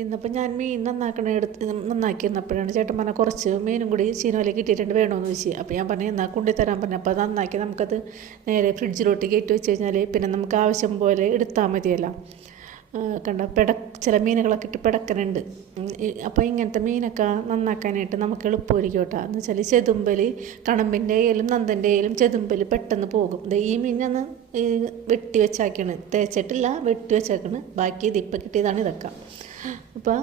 ഇന്നിപ്പോൾ ഞാൻ മീൻ നന്നാക്കിയിരുന്നപ്പോഴാണ് ചേട്ടൻ പറഞ്ഞാൽ കുറച്ച് മീനും കൂടി ചീനോലേക്ക് ഇട്ടിട്ടുണ്ട് വേണമെന്ന് വെച്ച്. അപ്പോൾ ഞാൻ പറഞ്ഞു എന്നാൽ കൊണ്ടുതരാൻ പറഞ്ഞു. അപ്പോൾ അത് നന്നാക്കി നമുക്കത് നേരെ ഫ്രിഡ്ജിലോട്ട് കയറ്റി വെച്ച് കഴിഞ്ഞാൽ പിന്നെ നമുക്ക് ആവശ്യം പോലെ എടുത്താൽ മതിയല്ലോ. കണ്ട ചില മീനുകളൊക്കെ ഇട്ട് പിടക്കനുണ്ട്. അപ്പോൾ ഇങ്ങനത്തെ മീനൊക്കെ നന്നാക്കാനായിട്ട് നമുക്ക് എളുപ്പമായിരിക്കും കേട്ടോ. എന്ന് വെച്ചാൽ ചെതുമ്പൽ കണമ്പിൻ്റെ ആയാലും നന്ദൻ്റെ ആയാലും ചെതുമ്പൽ പെട്ടെന്ന് പോകും. ഈ മീൻ ഞാൻ വെട്ടി വെച്ചാക്കാണ്, തേച്ചിട്ടില്ല, വെട്ടി വെച്ചേക്കാണ്. ബാക്കി ഇതിപ്പോൾ കിട്ടിയതാണ് ഇതൊക്കെ. അപ്പോൾ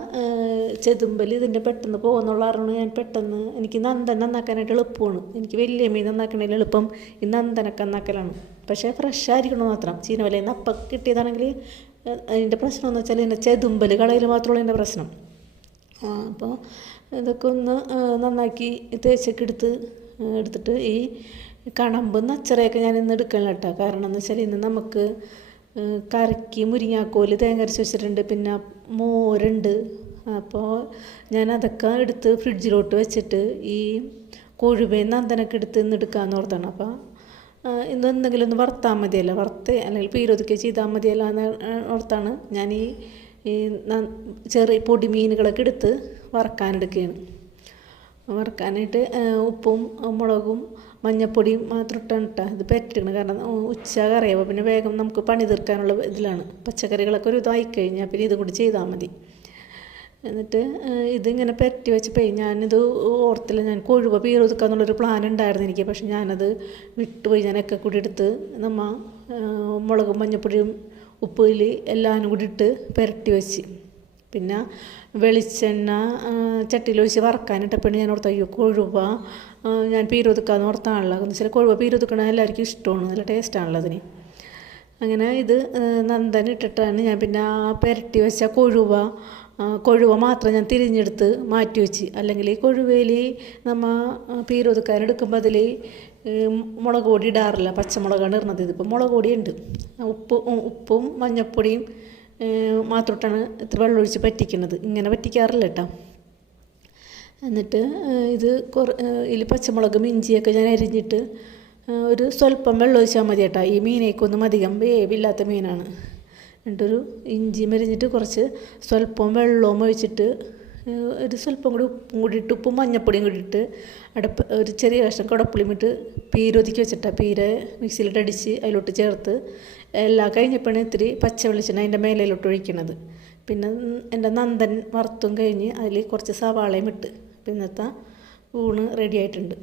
ചെതുമ്പൽ ഇതിൻ്റെ പെട്ടെന്ന് പോകുന്നുള്ള കാരണം ഞാൻ പെട്ടെന്ന് എനിക്ക് നന്ദൻ നന്നാക്കാനായിട്ട് എളുപ്പമാണ്. എനിക്ക് വലിയ മീൻ നന്നാക്കണേൽ എളുപ്പം ഈ നന്ദനൊക്കെ നന്നാക്കലാണ്. പക്ഷേ ഫ്രഷ് ആയിരിക്കണം മാത്രം. ചീനവലയിൽ നിന്ന് അപ്പം കിട്ടിയതാണെങ്കിൽ അതിൻ്റെ പ്രശ്നം എന്ന് വെച്ചാൽ ഇതിൻ്റെ ചെതുമ്പൽ കളയിൽ മാത്രമുള്ള എൻ്റെ പ്രശ്നം. അപ്പോൾ ഇതൊക്കെ ഒന്ന് നന്നാക്കി തേച്ചൊക്കെ എടുത്തിട്ട് ഈ കണമ്പ് നച്ചറയൊക്കെ ഞാൻ ഇന്ന് എടുക്കണില്ല കേട്ടോ. കാരണം എന്ന് വെച്ചാൽ ഇന്ന് നമുക്ക് കറിക്ക് മുരിങ്ങാക്കോല് തേങ്ങ അരച്ച് വെച്ചിട്ടുണ്ട്, പിന്നെ മോരുണ്ട്. അപ്പോൾ ഞാൻ അതൊക്കെ എടുത്ത് ഫ്രിഡ്ജിലോട്ട് വെച്ചിട്ട് ഈ കൊഴുവയും നന്ദനൊക്കെ ഇന്ന് എടുക്കാമെന്ന് ഓർത്താണ്. അപ്പോൾ ഇന്ന് എന്തെങ്കിലും ഒന്ന് വറുത്താൽ മതിയല്ലോ, അല്ലെങ്കിൽ പീരൊതുക്കി ചെയ്താൽ മതിയല്ലോ എന്ന് ഓർത്താണ് ഞാൻ ഈ ചെറിയ പൊടി മീനുകളൊക്കെ എടുത്ത് വറക്കാനെടുക്കുകയാണ്. വറക്കാനായിട്ട് ഉപ്പും മുളകും മഞ്ഞപ്പൊടിയും മാത്രം ഇട്ടാണ് ഇത് പറ്റിക്കണം. കാരണം ഉച്ച കറിയാവും, പിന്നെ വേഗം നമുക്ക് പണി തീർക്കാനുള്ള ഇതിലാണ്. പച്ചക്കറികളൊക്കെ ഒരു ഇതായി കഴിഞ്ഞാൽ പിന്നെ ഇതും കൂടി ചെയ്താൽ മതി. എന്നിട്ട് ഇതിങ്ങനെ പറ്റി വെച്ചപ്പോൾ ഞാനിത് ഓർത്തില്ല. ഞാൻ കൊഴുവ പീരൊതുക്കാന്നുള്ളൊരു പ്ലാൻ ഉണ്ടായിരുന്നു എനിക്ക്. പക്ഷെ ഞാനത് വിട്ടുപോയി. ഞാനൊക്കെ കൂടി എടുത്ത് മുളകും മഞ്ഞപ്പൊടിയും ഉപ്പിൽ എല്ലാം കൂടി ഇട്ട് പുരട്ടി വെച്ച്. പിന്നെ വെളിച്ചെണ്ണ ചട്ടിയിലൊഴിച്ച് വറക്കാനിട്ടപ്പോൾ ഞാൻ ഓർത്ത് അയ്യോ കൊഴുവ ഞാൻ പീരൊതുക്കാന്ന് ഓർത്താണല്ലോ. എന്ന് വെച്ചാൽ കൊഴുവ പീരൊതുക്കണ എല്ലാവർക്കും ഇഷ്ടമാണ്, നല്ല ടേസ്റ്റാണല്ലോ അതിന്. അങ്ങനെ ഇത് നന്ദൻ ഇട്ടിട്ടാണ് ഞാൻ പിന്നെ പുരട്ടി വെച്ച കൊഴുവ മാത്രം ഞാൻ തിരിഞ്ഞെടുത്ത് മാറ്റി വെച്ച്. അല്ലെങ്കിൽ ഈ കൊഴുവയിൽ നമ്മൾ പീരൊതുക്കാനെടുക്കുമ്പോൾ അതിൽ മുളക് പൊടി ഇടാറില്ല, പച്ചമുളകാണ് ഇടുന്നത്. ഇതിപ്പോൾ മുളക് പൊടിയുണ്ട്, ഉപ്പും മഞ്ഞപ്പൊടിയും മാത്രമിട്ടാണ് ഇത്ര വെള്ളമൊഴിച്ച് പറ്റിക്കുന്നത്. ഇങ്ങനെ പറ്റിക്കാറില്ല കേട്ടോ. എന്നിട്ട് ഇതിൽ പച്ചമുളകും ഇഞ്ചിയൊക്കെ ഞാൻ അരിഞ്ഞിട്ട് ഒരു സ്വല്പം വെള്ളം ഒഴിച്ചാൽ മതി കേട്ടോ. ഈ മീനേക്കൊന്നും അധികം വേവില്ലാത്ത മീനാണ്. എന്നിട്ടൊരു ഇഞ്ചിയും അരിഞ്ഞിട്ട് കുറച്ച് സ്വല്പം വെള്ളവും ഒഴിച്ചിട്ട് ഒരു സ്വല്പം കൂടി ഉപ്പും കൂടി ഇട്ട് ഉപ്പും മഞ്ഞപ്പൊടിയും കൂടി ഇട്ട് ഒരു ചെറിയ കഷ്ണം കുടപ്പുളിയും ഇട്ട് പീരൊതുക്കി വെച്ചിട്ടാണ് പീര മിക്സിയിലിട്ട് അടിച്ച് അതിലോട്ട് ചേർത്ത് എല്ലാം കഴിഞ്ഞപ്പോഴാണ് ഇത്തിരി പച്ച വെളിച്ചെണ്ണ അതിൻ്റെ മേലയിലോട്ട് ഒഴിക്കണത്. പിന്നെ എൻ്റെ നന്ദൻ വറുത്തും കഴിഞ്ഞ് അതിൽ കുറച്ച് സവാളയും ഇട്ട് ഇന്നത്തെ ഊണ് റെഡി ആയിട്ടുണ്ട്.